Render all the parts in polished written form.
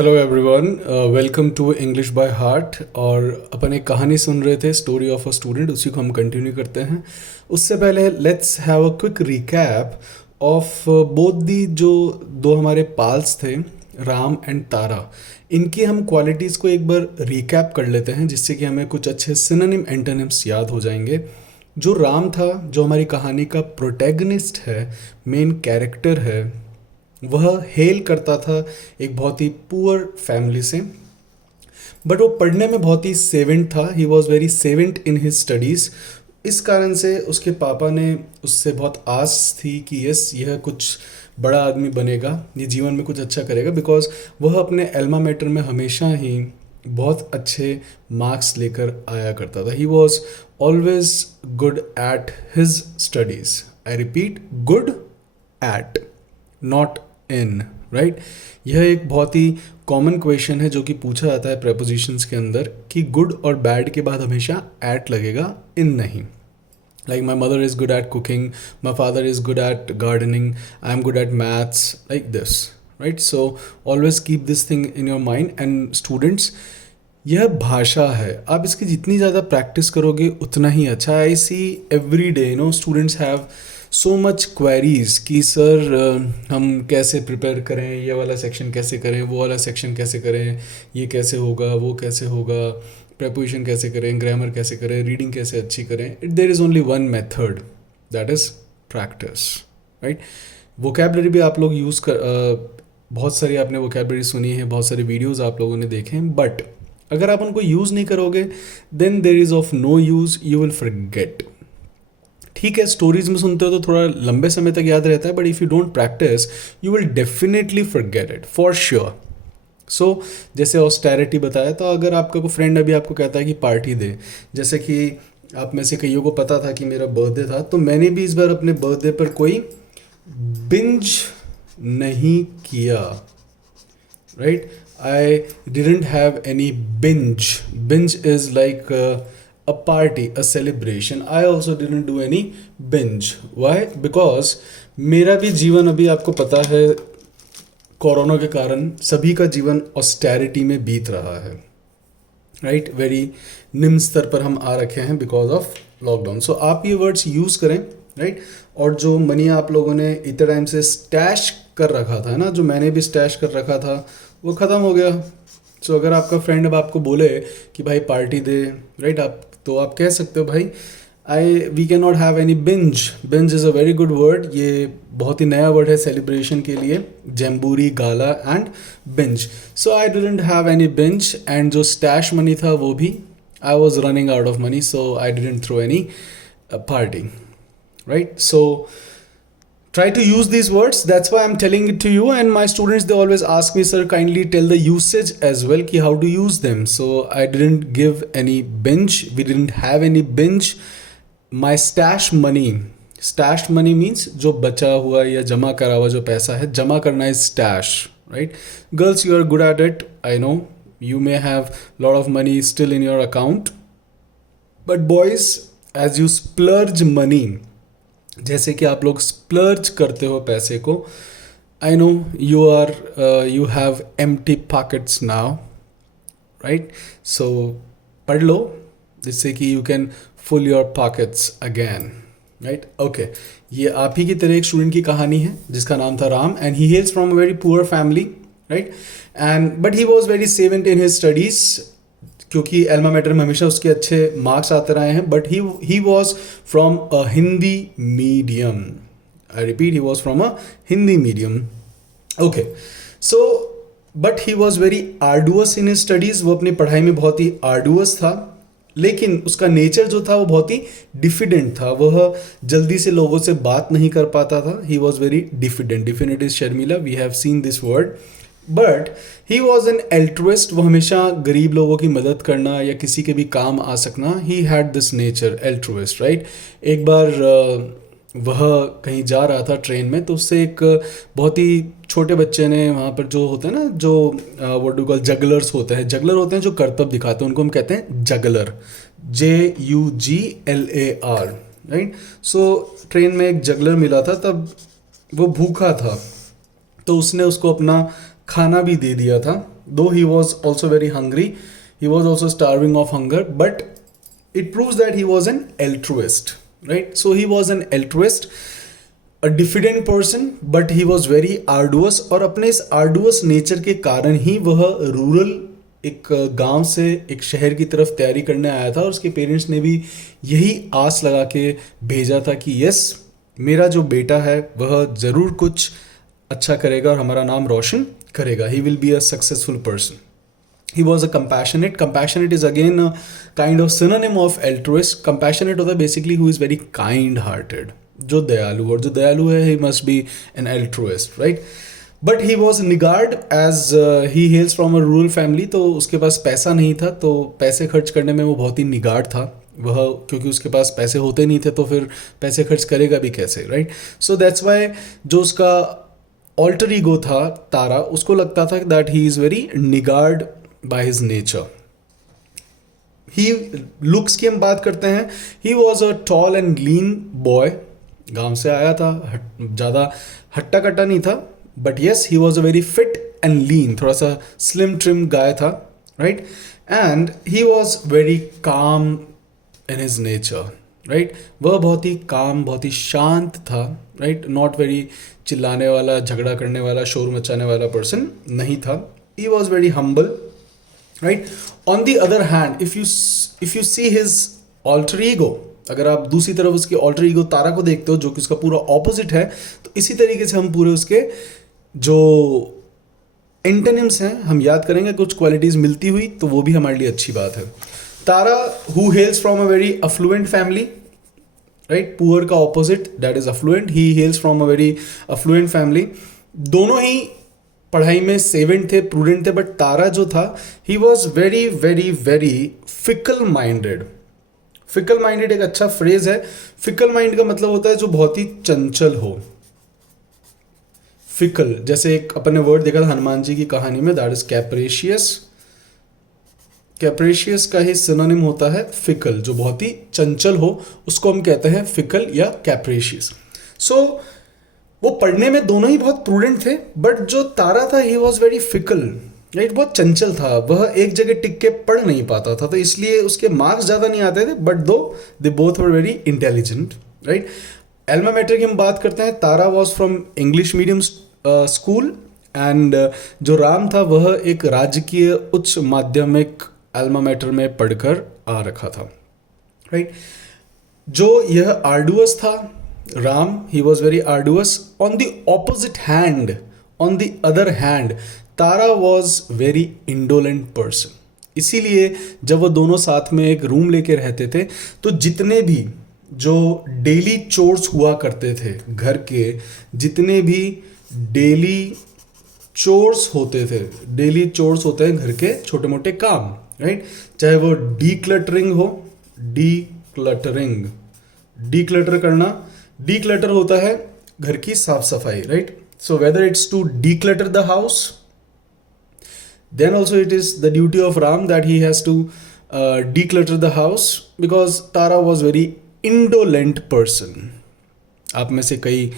Hello everyone, welcome to English by heart. और अपन एक कहानी सुन रहे थे, स्टोरी ऑफ अ स्टूडेंट, उसी को हम कंटिन्यू करते हैं। उससे पहले let's have a quick recap of both the जो दो हमारे पाल्स थे, राम एंड तारा। इनकी हम क्वालिटीज़ को एक बार रिकैप कर लेते हैं, जिससे कि हमें कुछ अच्छे सिनोनिम एंटोनिम्स याद हो जाएंगे। जो राम था, जो हमारी कहानी का प्रोटैगनिस्ट है, मेन कैरेक्टर है, वह हेल करता था एक बहुत ही पुअर फैमिली से। बट वो पढ़ने में बहुत ही सेवेंट था। He was very seventh in his studies. इस कारण से उसके पापा ने उससे बहुत आस थी कि यस, यह कुछ बड़ा आदमी बनेगा, ये जीवन में कुछ अच्छा करेगा, बिकॉज वह अपने एल्मा मैटर में हमेशा ही बहुत अच्छे मार्क्स लेकर आया करता था। He was always good at his studies. I repeat, good at, not in, right. यह एक बहुत ही कॉमन क्वेश्चन है जो कि पूछा जाता है प्रेपोजिशंस के अंदर, कि गुड और बैड के बाद हमेशा एट लगेगा, इन नहीं। Like my mother is good at cooking, my father is good at gardening, I am good at maths, like this, right. So always keep this thing in your mind. And students, यह भाषा है, आप इसकी जितनी ज़्यादा practice करोगे उतना ही अच्छा। I see every day students have so much queries कि सर हम कैसे प्रिपेयर करें, ये वाला सेक्शन कैसे करें, वो वाला सेक्शन कैसे करें, ये कैसे होगा, वो कैसे होगा, प्रेपोजिशन कैसे करें, ग्रामर कैसे करें, रीडिंग कैसे अच्छी करें। There is only one method, that is practice, right. Vocabulary भी आप लोग यूज़ कर बहुत सारी आपने वोकेबलरी सुनी है, बहुत सारे वीडियोज़ आप लोगों ने देखे हैं, बट अगर आप उनको यूज़ नहीं करोगे then there is of no use, you will forget. ठीक है, स्टोरीज में सुनते हो तो थोड़ा लंबे समय तक याद रहता है, but if you don't practice you will definitely forget it for sure. So जैसे ऑस्टेरिटी बताया, तो अगर आपका कोई फ्रेंड अभी आपको कहता है कि पार्टी दे, जैसे कि आप में से कईयों को पता था कि मेरा बर्थडे था, तो मैंने भी इस बार अपने बर्थडे पर कोई बिंज नहीं किया, right. I didn't have any binge. Binge is like a party, a celebration. I also didn't do any binge. Why? Because मेरा भी जीवन अभी आपको पता है, कोरोना के कारण सभी का जीवन ऑस्टेरिटी में बीत रहा है, राइट। वेरी निम्न स्तर पर हम आ रखे हैं बिकॉज ऑफ लॉकडाउन। सो आप ये वर्ड्स यूज़ करें, राइट। और जो मनी आप लोगों ने इतने टाइम से स्टैश कर रखा था ना, जो मैंने भी स्टैश कर रखा था, वो ख़त्म हो गया। सो अगर आपका फ्रेंड अब आपको बोले कि भाई पार्टी दे, राइट, आप तो आप कह सकते हो भाई we can not have any binge. Binge is a very good word. ये बहुत ही नया वर्ड है सेलिब्रेशन के लिए, jamboree, gala and binge. So I didn't have any binge. And जो स्टैश मनी था वो भी, I was running out of money, so I didn't throw any party, right. So try to use these words, that's why I'm telling it to you. And my students, they always ask me, sir, kindly tell the usage as well, ki how to use them. So I didn't give any binge, we didn't have any binge. My stash money means जो बचा हुआ या जमा करा हुआ जो पैसा है, जमा करना is stash, right? Girls, you are good at it, I know. You may have lot of money still in your account, but boys, as you splurge money, जैसे कि आप लोग स्प्लर्ज करते हो पैसे को, I know you have empty pockets now, right. So पढ़ लो जिससे कि you can full your pockets again, right. Okay, ये आप ही की तरह एक स्टूडेंट की कहानी है जिसका नाम था Ram, and he hails from a very poor family, right. And but he was very seventh in his studies, क्योंकि एल्मा मैटर में हमेशा उसके अच्छे मार्क्स आते रहे हैं। But he was from a Hindi medium. I repeat, he was from a Hindi medium. Okay, so but he was very arduous in his studies. वो अपनी पढ़ाई में बहुत ही आर्डुअस था, लेकिन उसका नेचर जो था वो बहुत ही डिफिडेंट था। वह जल्दी से लोगों से बात नहीं कर पाता था। He was very diffident. Diffident is शर्मिला, we have seen this word. But he was an altruist. वो हमेशा गरीब लोगों की मदद करना या किसी के भी काम आ सकना, he had this nature, altruist, right. एक बार वह कहीं जा रहा था ट्रेन में, तो उससे एक बहुत ही छोटे बच्चे ने, वहाँ पर जो होते हैं ना, जो व्हाट डू कॉल जगलर्स होते हैं, जगलर होते हैं जो करतब दिखाते हैं, उनको हम कहते हैं juggler, JUGLAR, right. So train में एक जगलर मिला था, तब वो भूखा था, तो उसने उसको अपना खाना भी दे दिया था, though he was also very hungry, he was also starving of hunger, but it proves that he was an altruist, right? So he was an altruist, a diffident person, but he was very arduous, और अपने इस arduous nature के कारण ही वह rural एक गांव से एक शहर की तरफ तैयारी करने आया था, और उसके पेरेंट्स ने भी यही आस लगा के भेजा था कि यस, मेरा जो बेटा है वह ज़रूर कुछ अच्छा करेगा और हमारा नाम रोशन करेगा. He will be a successful person. He was a compassionate. Compassionate is again a kind of synonym of altruist. Compassionate होता है basically who is very kind-hearted. जो दयालु, और जो दयालु है he must be an altruist, right? But he was niggard as he hails from a rural family. तो उसके पास पैसा नहीं था, तो पैसे खर्च करने में वो बहुत ही निगाड़ था वह, क्योंकि उसके पास पैसे होते नहीं थे, तो फिर पैसे खर्च करेगा भी कैसे, राइट? सो दैट्स वाई जो उसका ऑल्टर ईगो था तारा, उसको लगता था that he is very niggard by his nature. He looks की हम बात करते हैं. He was a tall and lean boy. गांव से आया था, ज़्यादा हट्टा कट्टा नहीं था, but yes he was a very fit and lean, थोड़ा सा स्लिम ट्रिम गाय था, right? And he was very calm in his nature, right? वह बहुत ही काम, बहुत ही शांत था, राइट? नॉट वेरी चिल्लाने वाला, झगड़ा करने वाला, शोर मचाने वाला पर्सन नहीं था. He was very humble, right? On the other hand, if you see his alter ego, अगर आप दूसरी तरफ उसके ऑल्टर ईगो तारा को देखते हो जो कि उसका पूरा ऑपोजिट है, तो इसी तरीके से हम पूरे उसके जो एंटोनिम्स हैं हम याद करेंगे. कुछ क्वालिटीज़ मिलती हुई तो वो भी हमारे लिए अच्छी बात है. Tara who hails from a very affluent family, right? Poor का opposite that is affluent. He hails from a very affluent family. दोनों ही पढ़ाई में सेवेंट थे, प्रूडेंट थे, बट तारा जो था he was very very very fickle minded. Fickle minded एक अच्छा फ्रेज है. फिकल माइंड का मतलब होता है जो बहुत ही चंचल हो. फिकल, जैसे एक अपन ने वर्ड देखा था हनुमान जी की कहानी में, दैट इज कैप्रेशियस. कैप्रेशियस का ही सिनोनिम होता है फिकल, जो बहुत ही चंचल हो उसको हम कहते हैं फिकल या कैप्रेशियस. सो वो पढ़ने में दोनों ही बहुत प्रूडेंट थे, बट जो तारा था he was very fickle, right? बहुत चंचल था, वह एक जगह टिक के पढ़ नहीं पाता था, तो इसलिए उसके मार्क्स ज़्यादा नहीं आते थे, but though they both were very intelligent, right? Alma mater की हम बात करते हैं. Tara was from English medium school, and जो राम था वह एक राजकीय उच्च माध्यमिक एल्मा मैटर में पढ़कर आ रखा था, राइट? जो यह आर्डुअस था Ram, he was very arduous. On the opposite hand, on the other hand, Tara was very indolent person. इसीलिए जब वो दोनों साथ में एक रूम लेके रहते थे, तो जितने भी जो डेली चोर्स हुआ करते थे घर के, जितने भी डेली चोर्स होते थे, डेली चोर्स होते हैं घर के छोटे मोटे काम, राइट? चाहे वो डीक्लटरिंग हो, डीक्लटरिंग, डीक्लटर करना, डीक्लटर होता है घर की साफ सफाई, right? So whether it's to declutter the house, then also it is the duty of Ram that he has to declutter the house, because Tara was very indolent person. आप में से कई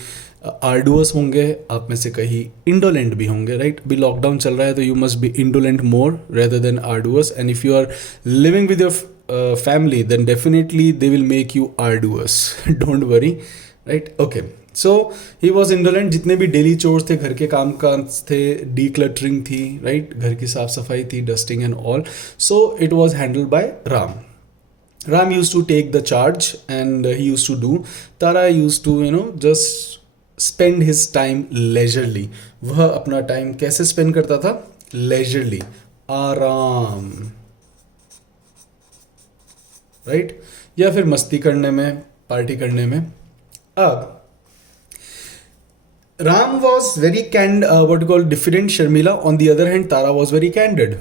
आर्डुअस होंगे, आप में से कई इंडोलेंट भी होंगे, राइट? अभी लॉकडाउन चल रहा है तो you must be indolent more rather than arduous, and if you are living with your family, then definitely they will make you arduous. Don't worry, right? Okay, so he was indolent. जितने भी daily chores थे, घर के काम काज थे, decluttering थी, right? घर की साफ सफाई थी, dusting and all. So it was handled by Ram. Ram used to take the charge and he used to do. Tara used to, just spend his time leisurely. वह अपना टाइम कैसे स्पेंड करता था? leisurely, आराम, राइट? या फिर मस्ती करने में, पार्टी करने में. अब Ram was very what you call diffident, Sharmila. On the other hand, Tara was very candid.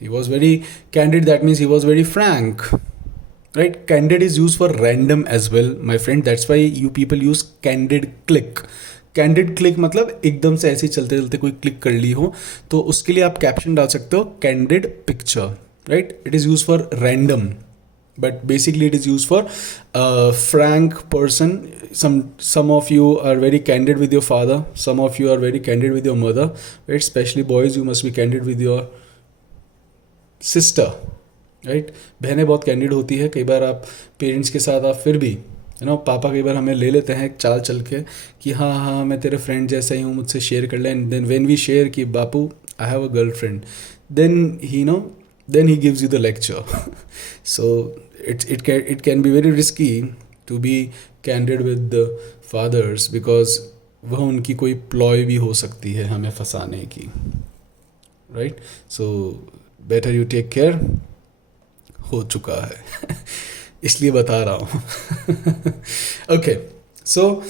He was very candid, that means he was very frank, right? Candid is used for random as well, my friend. That's why you people use candid click. Candid click मतलब एकदम से ऐसे ही चलते चलते कोई click कर ली हो, तो उसके लिए आप कैप्शन डाल सकते हो candid picture, right? It is use for random, but basically it is used for a frank person. Some of you are very candid with your father, some of you are very candid with your mother, right? Especially boys, you must be candid with your sister, right. बहनें बहुत candid होती है, कई बार आप parents के साथ आप फिर भी पापा कई बार हमें ले लेते हैं चाल चल के कि हाँ हाँ मैं तेरे फ्रेंड जैसा ही हूँ, मुझसे शेयर कर ले, and then when we share कि बापू I have a girlfriend, then he then he gives you the lecture. So it can be very risky to be candid with the fathers because वह उनकी कोई ploy भी हो सकती है हमें फंसाने की, right. So better you take care. हो चुका है इसलिए बता रहा हूँ। Okay, so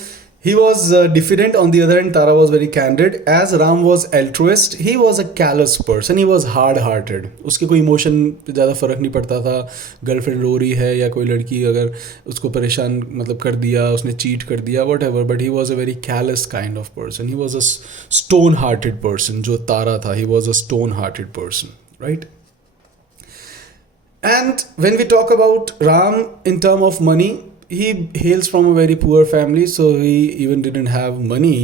he was different. On the other hand, Tara was very candid. As Ram was altruist, he was a callous person. He was hard-hearted. उसके कोई emotion पे ज़्यादा फ़र्क नहीं पड़ता था। गर्लफ्रेंड रो रही है या कोई लड़की अगर उसको परेशान मतलब कर दिया, उसने चीट कर दिया, what ever, but he was a very callous kind of person. He was a stone-hearted person. जो तारा था, he was a stone-hearted person, right? And when we talk about Ram in terms of money, he hails from a very poor family, so he even didn't have money,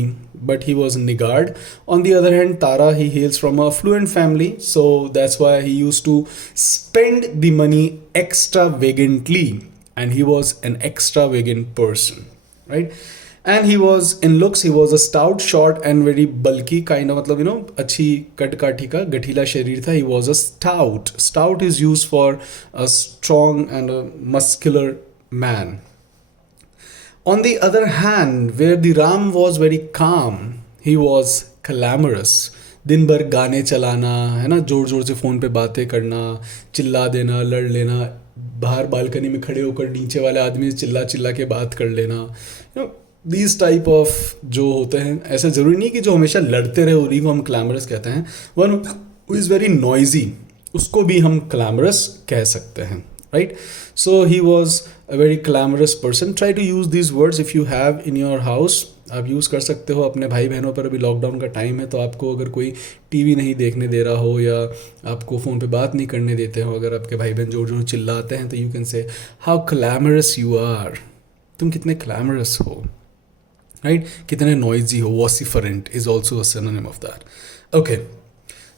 but he was niggard. On the other hand, Tara, he hails from a affluent family, so that's why he used to spend the money extravagantly, and he was an extravagant person, right? And he was in looks, he was a stout, short and very bulky kind of, मतलब अच्छी cut काठी का गठीला शरीर था. He was a stout is used for a strong and a muscular man. On the other hand, where the Ram was very calm, he was clamorous. दिन भर गाने चलाना, है ना, जोर जोर से फ़ोन पे बातें करना, चिल्ला देना, लड़ लेना, बाहर बालकनी में खड़े होकर नीचे वाले आदमी से चिल्ला चिल्ला के बात कर लेना, दीज टाइप ऑफ जो होते हैं. ऐसा ज़रूरी नहीं कि जो हमेशा लड़ते रहे उन्हीं को हम क्लैमरस कहते हैं. One who is very noisy, उसको भी हम क्लैमरस कह सकते हैं, right. So he was a very clamorous person. Try to use these words if you have in your house. आप यूज़ कर सकते हो अपने भाई बहनों पर. अभी लॉकडाउन का टाइम है, तो आपको अगर कोई टीवी नहीं देखने दे रहा हो या आपको फ़ोन पे बात नहीं करने देते हो, अगर आपके भाई बहन जोर जोर चिल्लाते हैं, तो you can say how clamorous you are. तुम कितने क्लैमरस हो, राइट, कितने नॉइजी हो. Vociferous is also a synonym of that. Okay,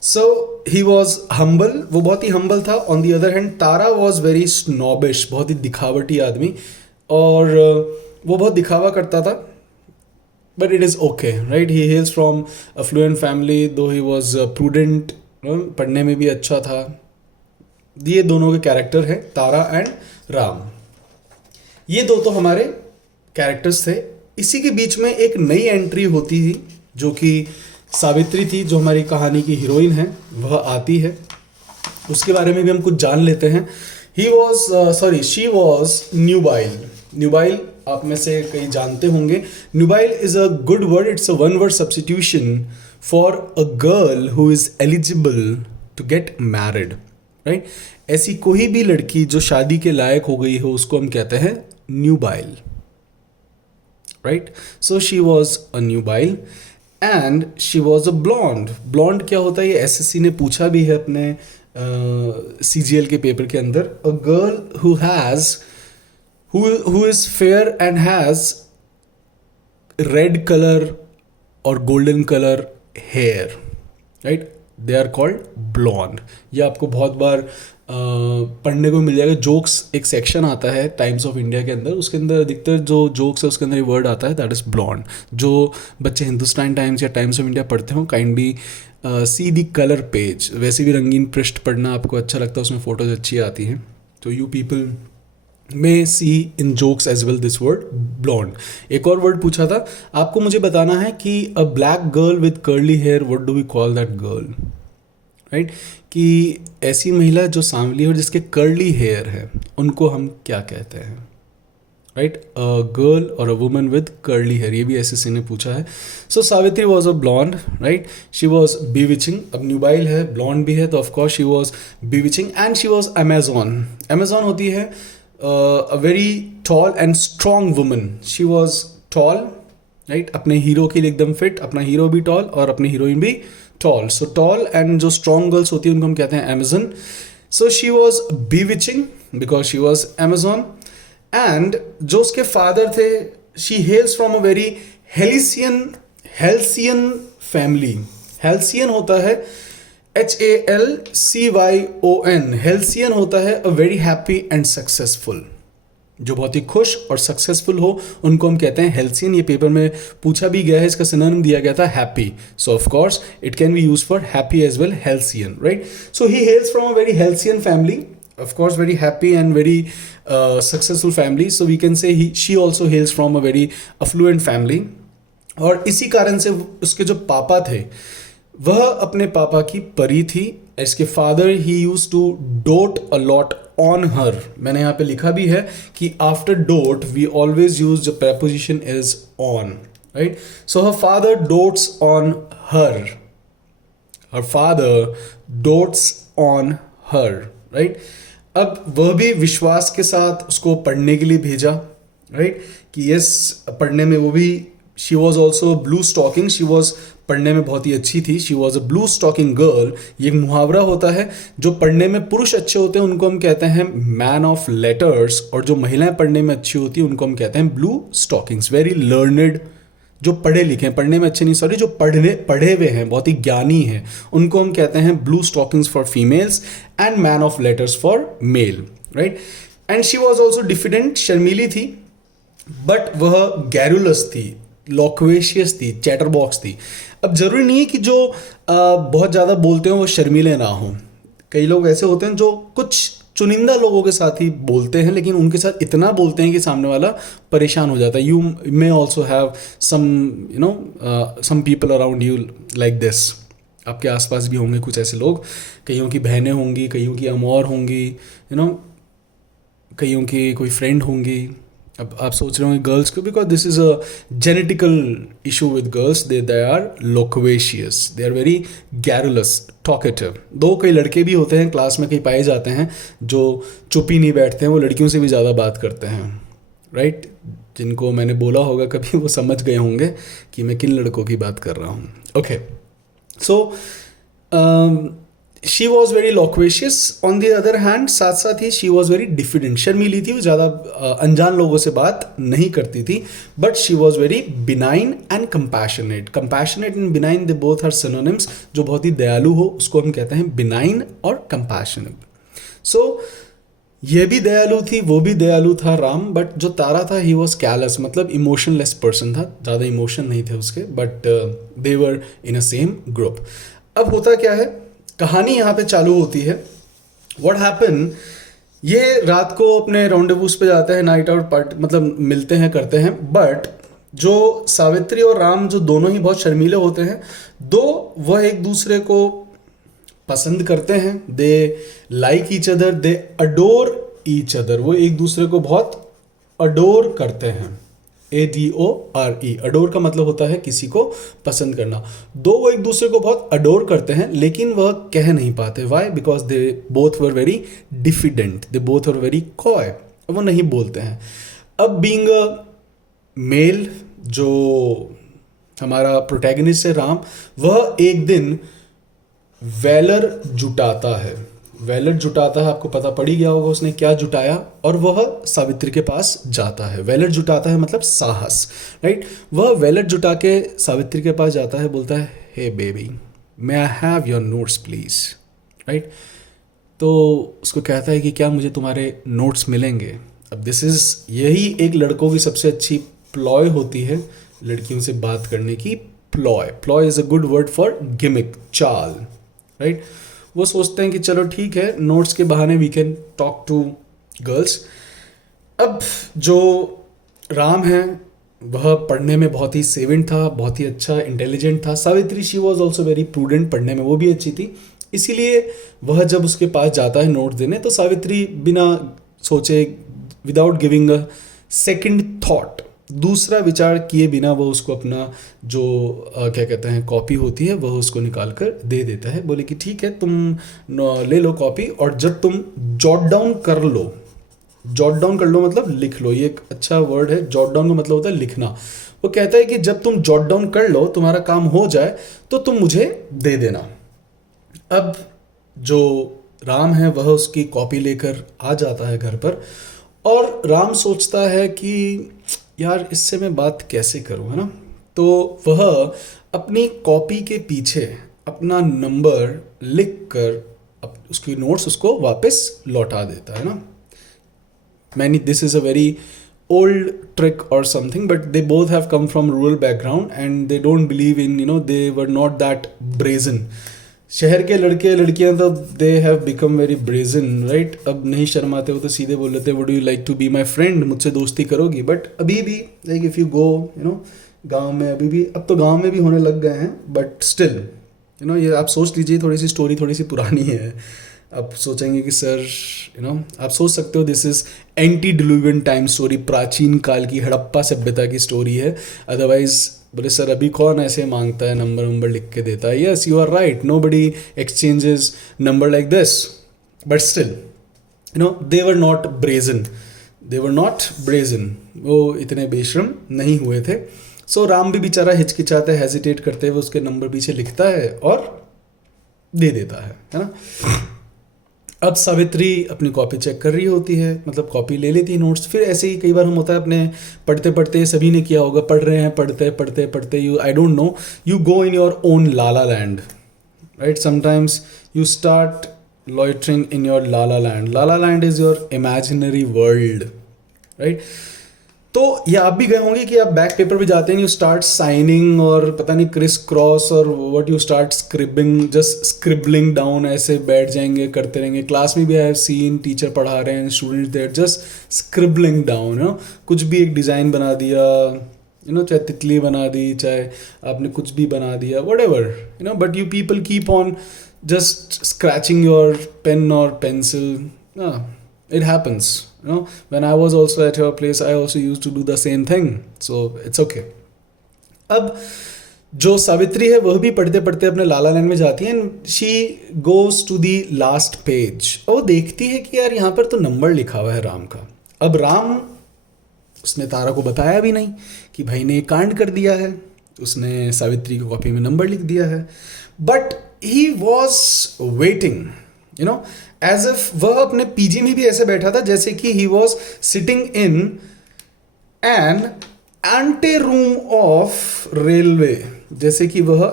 so he was humble, वो बहुत ही हम्बल था. On the other hand, Tara was very snobbish, बहुत ही दिखावटी आदमी, और वो बहुत दिखावा करता था. But it is okay, right. He hails from affluent family, दो ही वॉज प्रूडेंट, पढ़ने में भी अच्छा था. ये दोनों के कैरेक्टर हैं, तारा एंड राम. ये दो तो हमारे कैरेक्टर्स थे. इसी के बीच में एक नई एंट्री होती थी, जो कि सावित्री थी, जो हमारी कहानी की हीरोइन है. वह आती है, उसके बारे में भी हम कुछ जान लेते हैं. She was न्यूबाइल. न्यूबाइल आप में से कई जानते होंगे. Nubile is a good word. It's a one word substitution for a girl who is eligible to get married, right. ऐसी कोई भी लड़की जो शादी के लायक हो गई हो, उसको हम कहते हैं nubile, right. So she was a nubile and she was a blonde. Blonde क्या होता है, ये एसएससी ने पूछा भी है अपने सीजीएल के पेपर के अंदर. A girl who is fair and has red colour और golden colour hair, right, they are called blonde. ये आपको बहुत बार पढ़ने को मिल जाएगा. जोक्स एक सेक्शन आता है टाइम्स ऑफ इंडिया के अंदर, उसके अंदर अधिकतर जो जोक्स है उसके अंदर ये वर्ड आता है, दैट इज़ ब्लॉन्ड. जो बच्चे हिंदुस्तान टाइम्स या टाइम्स ऑफ इंडिया पढ़ते हो, kindly see the colour page. वैसे भी रंगीन पृष्ठ पढ़ना आपको अच्छा लगता है, उसमें फ़ोटोज अच्छी आती हैं. तो you people may see in jokes as well this word blonde. एक और वर्ड पूछा था आपको, मुझे बताना है कि a black girl with curly hair, what do we call that girl, right. कि ऐसी महिला जो सांवली है और जिसके कर्ली हेयर है, उनको हम क्या कहते हैं, राइट. अ गर्ल और a woman with curly hair, ये भी एसएससी ने पूछा है. So Savitri was a blonde, right. She was bewitching. अब न्यूबाइल है, ब्लॉन्ड भी है, तो of course she was bewitching. And she was amazon. Amazon होती है a very tall and strong woman. She was tall, right. अपने हीरो के लिए एकदम फिट, अपना हीरो भी टॉल और अपनी हीरोइन भी टॉल. सो टॉल एंड जो स्ट्रॉन्ग गर्ल्स होती है उनको हम कहते हैं amazon. So she was bewitching because she was amazon. And जो उसके फादर थे, she hails from a very halcyon family. Halcyon होता है HALCYON, हेल्सियन होता है a very happy and successful, जो बहुत ही खुश और सक्सेसफुल हो उनको हम कहते हैं हेल्सियन। ये पेपर में पूछा भी गया है, इसका सिनोनिम दिया गया था happy, so of course it can be used for happy as well, halcyon, right. So he hails from a very halcyon family, of course very happy and very successful family, so we can say she also hails from a very affluent family। और इसी कारण से उसके जो पापा थे वह अपने पापा की परी थी। इसके father he used to dote a lot on her. मैंने यहाँ पे लिखा भी है कि after dote we always use the preposition is on, right. So her father dotes on her, her father dotes on her, right. अब वह भी विश्वास के साथ उसको पढ़ने के लिए भेजा, राइट, कि यस पढ़ने में वो भी, she was also blue stocking, she was पढ़ने में बहुत ही अच्छी थी, she was a blue stocking girl. ये एक मुहावरा होता है, जो पढ़ने में पुरुष अच्छे होते हैं उनको हम कहते हैं मैन ऑफ लेटर्स, और जो महिलाएं पढ़ने में अच्छी होती हैं उनको हम कहते हैं ब्लू स्टॉकिंग्स। वेरी लर्नड, जो पढ़े लिखे हैं, पढ़ने में अच्छे नहीं, सॉरी, जो पढ़े हुए हैं, बहुत ही ज्ञानी हैं, उनको हम कहते हैं blue stockings for females and man of letters for male, right. And she was also diffident, शर्मीली थी, बट वह गैरुलस थी, लॉक्वेशियस थी, चैटर बॉक्स थी। अब जरूरी नहीं है कि जो बहुत ज़्यादा बोलते हो वो शर्मीले ना हो। कई लोग ऐसे होते हैं जो कुछ चुनिंदा लोगों के साथ ही बोलते हैं, लेकिन उनके साथ इतना बोलते हैं कि सामने वाला परेशान हो जाता है। You may also have some some people around you like this. आपके आसपास भी होंगे कुछ ऐसे लोग, कईयों की बहनें होंगी, कईयों की अमौर होंगी, कईयों की कोई फ्रेंड होंगी। अब आप सोच रहे होंगे गर्ल्स को, because this is a genetical issue with girls, they are loquacious, they are very garrulous, talkative. Though कई लड़के भी होते हैं क्लास में, कई पाए जाते हैं जो चुप ही नहीं बैठते हैं, वो लड़कियों से भी ज़्यादा बात करते हैं, राइट। जिनको मैंने बोला होगा कभी वो समझ गए होंगे कि मैं किन लड़कों की बात कर रहा हूँ। Okay, so she was very loquacious. On the other hand, साथ साथ ही शी वॉज वेरी डिफिडेंट, शर्मीली थी, वो ज़्यादा अनजान लोगों से बात नहीं करती थी। But she was very benign and compassionate. Compassionate and benign, they both are synonyms. जो बहुत ही दयालु हो उसको हम कहते हैं बिनाइन और कंपैशनेट। सो ये भी दयालु थी, वो भी दयालु था राम, बट जो तारा था ही वॉज कैलस, मतलब इमोशनलेस पर्सन था, ज़्यादा इमोशन नहीं थे उसके, but they were in a same group. अब होता क्या है, कहानी यहाँ पे चालू होती है। व्हाट हैपन, ये रात को अपने राउंडेबूस पे जाते हैं, नाइट आउट पार्टी, मतलब मिलते हैं, करते हैं। बट जो सावित्री और राम, जो दोनों ही बहुत शर्मीले होते हैं, दो वह एक दूसरे को पसंद करते हैं, they like each other, they adore each other. वो एक दूसरे को बहुत अडोर करते हैं, ADORE। अडोर का मतलब होता है किसी को पसंद करना। दो वो एक दूसरे को बहुत अडोर करते हैं, लेकिन वह कह नहीं पाते। Why? Because they both were very diffident, they both were very coy, वो नहीं बोलते हैं। अब बीइंग अ मेल, जो हमारा प्रोटैगनिस्ट है राम, वह एक दिन वेलर जुटाता है। वेलर जुटाता है, आपको पता पड़ ही गया होगा उसने क्या जुटाया, और वह सावित्री के पास जाता है। वेलर जुटाता है मतलब साहस, राइट। वह वेलर जुटा के सावित्री के पास जाता है, बोलता है, hey baby, may I have your notes please, right. तो उसको कहता है कि क्या मुझे तुम्हारे नोट्स मिलेंगे। अब दिस इज, यही एक लड़कों की सबसे अच्छी प्लॉय होती है लड़कियों से बात करने की। Ploy, ploy is a good word for gimmick, चाल, राइट। वो सोचते हैं कि चलो ठीक है, नोट्स के बहाने we can talk to girls. अब जो राम है वह पढ़ने में बहुत ही सेवेंट था, बहुत ही अच्छा इंटेलिजेंट था। Savitri, she was also very prudent, पढ़ने में वो भी अच्छी थी। इसीलिए वह जब उसके पास जाता है नोट देने, तो सावित्री बिना सोचे, without giving a second thought, दूसरा विचार किए बिना, वो उसको अपना जो क्या कहते हैं कॉपी होती है वह उसको निकाल कर दे देता है। बोले कि ठीक है, तुम ले लो कॉपी, और जब तुम जॉट डाउन कर लो, जॉट डाउन कर लो मतलब लिख लो, ये एक अच्छा वर्ड है। जॉट डाउन का मतलब होता है लिखना। वो कहता है कि जब तुम जॉट डाउन कर लो, तुम्हारा काम हो जाए, तो तुम मुझे दे देना। अब जो राम है वह उसकी कॉपी लेकर आ जाता है घर पर, और राम सोचता है कि यार इससे मैं बात कैसे करूँ, है ना। तो वह अपनी कॉपी के पीछे अपना नंबर लिख कर उसकी नोट्स उसको वापस लौटा देता है ना. Many, this is a very old trick or something, but they both have come from rural background and they don't believe in, they were not that brazen. शहर के लड़के लड़कियां तो they have become very brazen, right? अब नहीं शर्माते हो तो सीधे बोल लेते would you like to be my friend, मुझसे दोस्ती करोगी. बट अभी भी like if you go, गांव में अभी भी, अब तो गांव में भी होने लग गए हैं, बट स्टिल ये आप सोच लीजिए, थोड़ी सी स्टोरी थोड़ी सी पुरानी है. आप सोचेंगे कि सर आप सोच सकते हो this is antediluvian time story, प्राचीन काल की हड़प्पा सभ्यता की स्टोरी है. अदरवाइज बोले सर अभी कौन ऐसे मांगता है, नंबर लिख के देता है. Yes, you are right, nobody exchanges number like this, but still they were not brazen, वो इतने बेशरम नहीं हुए थे. सो राम भी बेचारा हिचकिचाते हेजिटेट करते हुए उसके नंबर पीछे लिखता है और दे देता है ना. अब सावित्री अपनी कॉपी चेक कर रही होती है, मतलब कॉपी ले लेती है नोट्स. फिर ऐसे ही कई बार हम होता है अपने पढ़ते पढ़ते, सभी ने किया होगा, पढ़ रहे हैं पढ़ते you I don't know, you go in your own Lala land, right. Sometimes you start loitering in your la la land is your imaginary world, right. तो ये आप भी गए होंगे कि आप बैक पेपर पे जाते हैं, यू स्टार्ट साइनिंग और पता नहीं क्रिस क्रॉस और what, you start scribbling, just scribbling down, ऐसे बैठ जाएंगे करते रहेंगे. क्लास में भी आई हैव सीन टीचर पढ़ा रहे हैं, students they're just scribbling down, कुछ भी एक डिज़ाइन बना दिया, चाहे तितली बना दी, चाहे आपने कुछ भी बना दिया, whatever, but you people keep on just scratching your pen or pencil. It happens, when I was also at your place I also used to do the same thing, so it's okay. अब जो सावित्री है वह भी पढ़ते पढ़ते अपने लाला land में जाती है. She goes to the last page और वो देखती है कि यार यहाँ पर तो नंबर लिखा हुआ है राम का. अब राम, उसने तारा को बताया भी नहीं कि भाई ने कांड कर दिया है, उसने सावित्री की कॉपी में नंबर लिख दिया है. But he was waiting, as if वह अपने पीजी में भी ऐसे बैठा था जैसे कि he was sitting in an ante room of railway, जैसे कि वह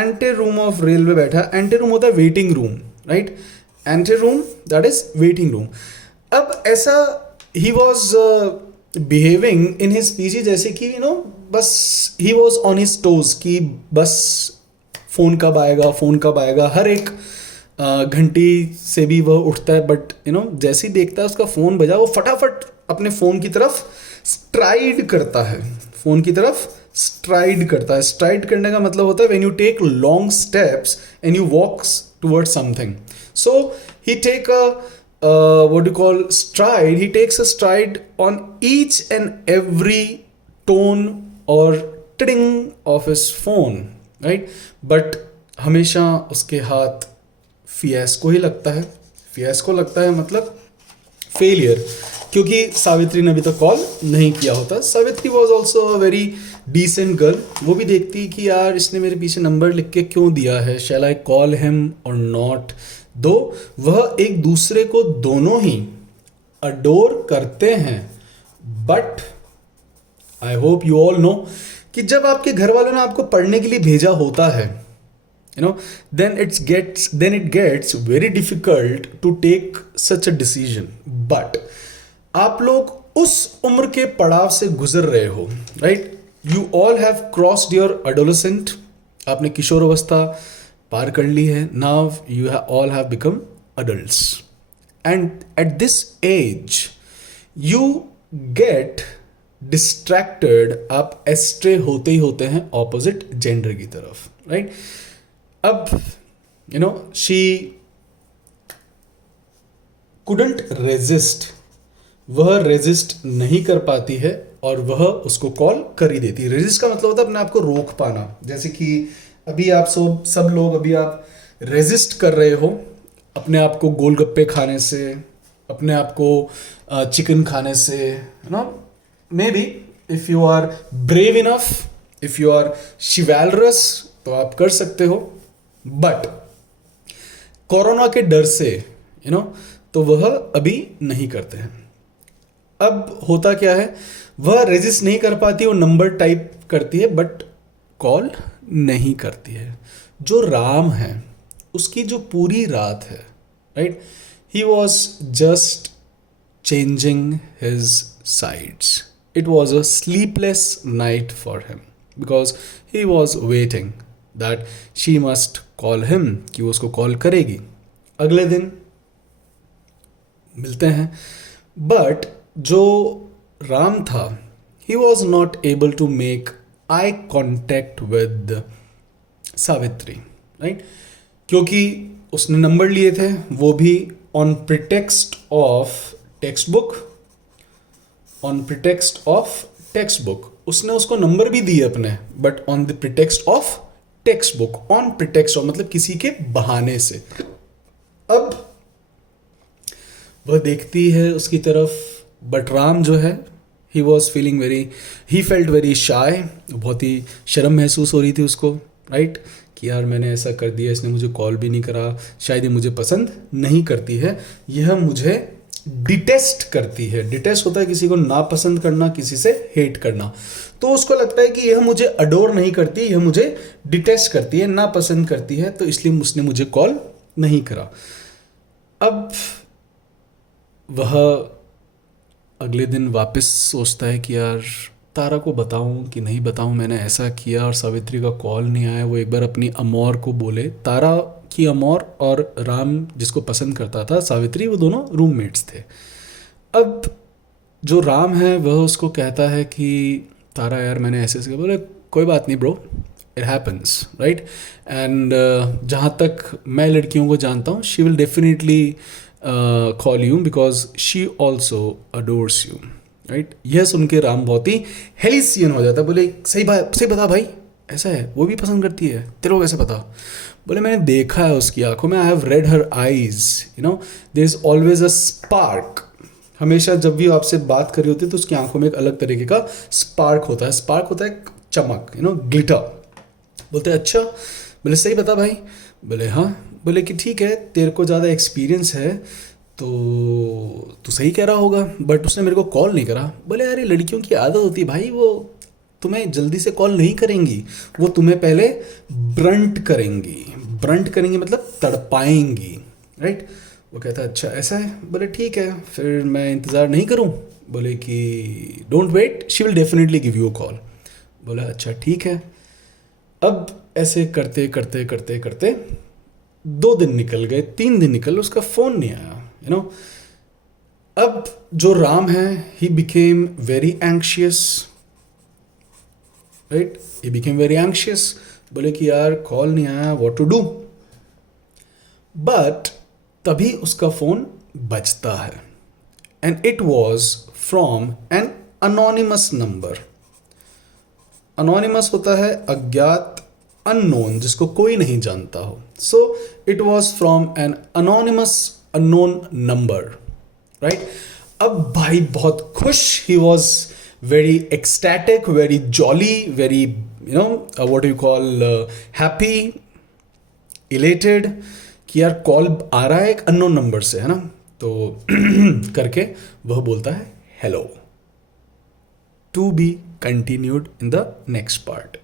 ante room of railway बैठा. ante room होता है waiting room, right. ante room, that is waiting room. अब ऐसा he was behaving in his pg जैसे कि बस he was on his toes, कि बस फ़ोन कब आएगा, हर एक घंटी से भी वह उठता है. बट जैसे ही देखता है उसका फ़ोन बजा, वो फटाफट अपने फ़ोन की तरफ स्ट्राइड करता है. स्ट्राइड करने का मतलब होता है when you take long steps and you walks towards something. So he take what you call stride, he takes a stride on each and every tone or ting of his phone, right. But हमेशा उसके हाथ fiasco ही लगता है, मतलब failure, क्योंकि सावित्री ने अभी तक कॉल नहीं किया होता. Savitri was also a very decent girl. वो भी देखती कि यार इसने मेरे पीछे नंबर लिख के क्यों दिया है, शैल आई कॉल हिम और नॉट. दो वह एक दूसरे को दोनों ही अडोर करते हैं, but I hope you all know कि जब आपके घर वालों ने आपको पढ़ने के लिए भेजा होता है, then it gets very difficult to take such a decision. But आप लोग उस उम्र के पड़ाव से गुजर रहे हो, right. You all have crossed your adolescent, आपने किशोर अवस्था पार कर ली है. Now you all have become adults, and at this age you get distracted, आप एस्ट्रे होते ही होते हैं ऑपोजिट जेंडर की तरफ, राइट. अब शी कुडंट रेजिस्ट, वह रेजिस्ट नहीं कर पाती है और वह उसको कॉल कर ही देती है. रेजिस्ट का मतलब होता है अपने आप को रोक पाना. जैसे कि अभी आप सब लोग अभी आप रेजिस्ट कर रहे हो अपने आप को गोलगप्पे खाने से, अपने आप को चिकन खाने से, maybe if you are brave enough, if you are chivalrous, तो आप कर सकते हो. बट कोरोना के डर से तो वह अभी नहीं करते हैं. अब होता क्या है, वह रेजिस्ट नहीं कर पाती, वो नंबर टाइप करती है बट कॉल नहीं करती है. जो राम है उसकी जो पूरी रात है, right, he was just changing his sides. It was a sleepless night for him because he was waiting that she must call him, कि वो उसको कॉल करेगी. अगले दिन मिलते हैं, बट जो राम था he was not able to make eye contact with Savitri, right, क्योंकि उसने नंबर लिए थे, वो भी on pretext of text book, on pretext of text book. उसने उसको नंबर भी दिए अपने, but on the pretext of text book, on pretext of मतलब किसी के बहाने से. अब वह देखती है उसकी तरफ, बट राम जो है ही फेल्ट वेरी शाय, बहुत ही शर्म महसूस हो रही थी उसको, राइट, कि यार मैंने ऐसा कर दिया, इसने मुझे कॉल भी नहीं करा, शायद ये मुझे पसंद नहीं करती है, यह मुझे डिटेस्ट करती है. डिटेस्ट होता है किसी को नापसंद करना, किसी से हेट करना. तो उसको लगता है कि यह मुझे अडोर नहीं करती, यह मुझे डिटेस्ट करती है, नापसंद करती है, तो इसलिए उसने मुझे कॉल नहीं करा. अब वह अगले दिन वापस सोचता है कि यार तारा को बताऊं कि नहीं बताऊं, मैंने ऐसा किया और सावित्री का कॉल नहीं आया. वो एक बार अपनी अमौर को बोले, तारा की अमौर और राम जिसको पसंद करता था सावित्री, वो दोनों रूममेट्स थे. अब जो राम है वह उसको कहता है कि तारा यार मैंने ऐसे ऐसे, बोले कोई बात नहीं bro, it happens, right. And जहाँ तक मैं लड़कियों को जानता हूँ, she will definitely call you because she also adores you, right. यह सुन के राम बहुत ही हेलिसियन हो जाता है. बोले सही बता भाई, ऐसा है, वो भी पसंद करती है, तेरे को कैसे पता? बोले मैंने देखा है उसकी आंखों में, I have read her eyes, you know, there is always a spark. हमेशा जब भी आपसे बात कर रही होती है तो उसकी आंखों में एक अलग तरीके का स्पार्क होता है. स्पार्क होता है चमक, यू नो, ग्लिटर. बोलते अच्छा, बोले सही बता भाई. बोले हाँ. बोले कि ठीक है, तेरे को ज़्यादा एक्सपीरियंस है तो तू सही कह रहा होगा, बट उसने मेरे को कॉल नहीं करा. बोले यार ये लड़कियों की आदत होती है भाई, वो तुम्हें जल्दी से कॉल नहीं करेंगी, वो तुम्हें पहले ब्रंट करेंगी मतलब तड़पाएंगी, राइट. वो कहता है अच्छा ऐसा है. बोले ठीक है, फिर मैं इंतज़ार नहीं करूं. बोले कि don't wait, she will definitely give you a call. बोला अच्छा ठीक है. अब ऐसे करते करते करते करते 2 दिन निकल गए, 3 दिन निकल, उसका फ़ोन नहीं आया, यू नो. अब जो राम है he became very anxious, right, he became very anxious. बोले कि यार कॉल नहीं आया, व्हाट टू डू. बट तभी उसका फ़ोन बजता है, and it was from an anonymous number. Anonymous होता है अज्ञात, अननोन, जिसको कोई नहीं जानता हो. So it was from an anonymous unknown number, right. अब भाई बहुत खुश, he was very ecstatic, very jolly, very you know what you call happy, elated, कि यार कॉल आ रहा है एक अननोन नंबर से, है ना. तो करके वह बोलता है hello. To be continued in the next part.